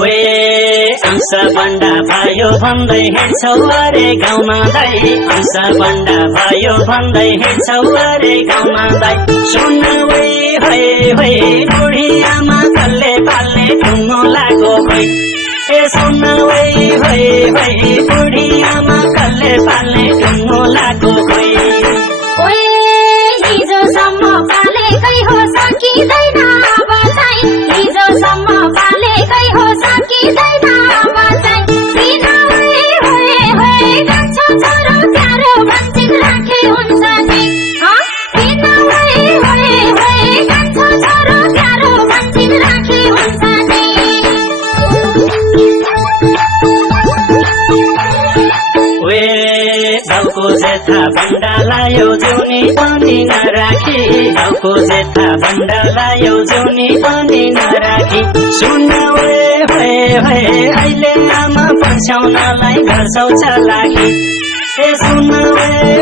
ओए अंश बन्डा भयो भन्दै हिँड्छौ अरे गाउँमा दाइ अंश बन्डा भयो भन्दै हिँड्छौ अरे गाउँमा दाइ सुन ओए बुढी आमा कसले पाल्ने टुङ्गो लागो खोइ ए सुन ओए बुढी आमा कसले पाल्ने टुङ्गो लागो खोइ ओए हिजोसम्म पालेकै हो सकिँदैन अब चाहिँ हिजोसम्म पालेकै हो सकिँदैन अब चाहिँ किन ओए कान्छो छोरो प्यारो वञ्चित राखे हुन्छ नि किन ओए कान्छो छोरो प्यारो वञ्चित राखे हुन्छ नि ओए गाउँको जेठा बन्डा लायो जुनी पनि नराखी गाउँको जेठा बन्डा लायो जुनी पनि नराखी सुन ओए अहिले आमा पछ्याउनलाई घर शौचालय ए सुन ओए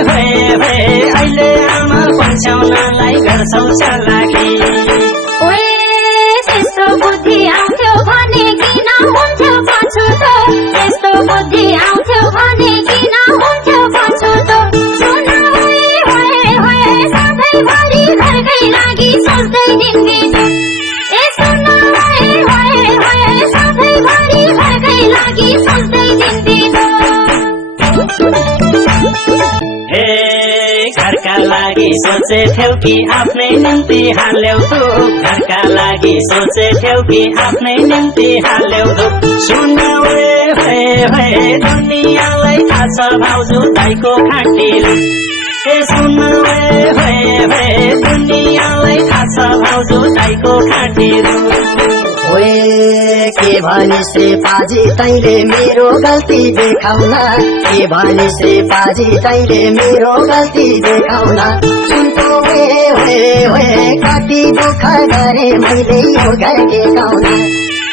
अहिले आमा पछ्याउनलाई घर शौचालय ओए त्यस्तो बुद्धि आउँथ्यो भने किन हुन्थ्यो पछुतो त्यस्तो बुद्धि आउँथ्यो भने किन हुन्थ्यो पछुतो सुन ओए सधैँभरि घरकै लागि सोच्दै दिन्दिनु ए सुन ओए सधैँभरि घरकै लागि सोच्दै दिन्दिनु हे घरका लागि सोचेथ्यौ कि आफ्नै निम्ति हाल्यौ तु घरका लागि सोचेथ्यौ कि आफ्नै निम्ति हाल्यौ तु सुन ओए दुनियाँलाई थाहा छ भाउजू दाइको खाँटीले ए सुन ओए दुनियाँलाई थाहा छ भाउजू दाइको खाँटीले ओए के भने श्री पाजी तैले मेरो गल्ती देखाउन के भने श्री पाजी तैले मेरो गल्ती देखाउन सुनको ओए कति दुःख गरे मैले यो घर टेकाउन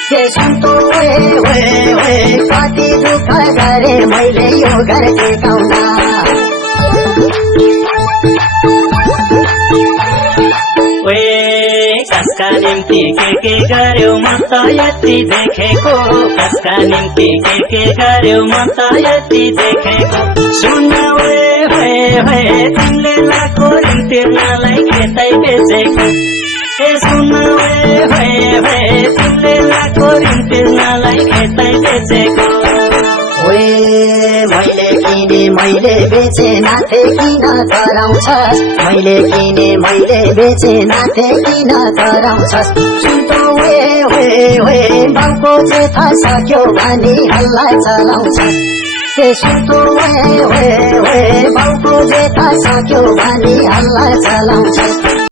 के सुनको ओए कति दुःख गरे मैले यो घर टेकाउन ओए कसका निम्ति के गर्यो म त यति देखेको कसका निम्ति के गर्यो म त यति देखेको सुन ओए तिमीले लाको ऋण तिर्नलाई खेतै बेचेको ए सुन ओए तिमीले लाको ऋण तिर्नलाई खेतै बेचेको ओए मैले किने मैले बेचे नाथे किन कराउँछस् मैले किने मैले बेचे नाथे किन कराउँछस् सुन्तो ओए बाउको जेठा सक्यो भने हल्ला चलाउँछस् के सुन्तो ओए बाउको जेठा सक्यो भने हल्ला चलाउँछस्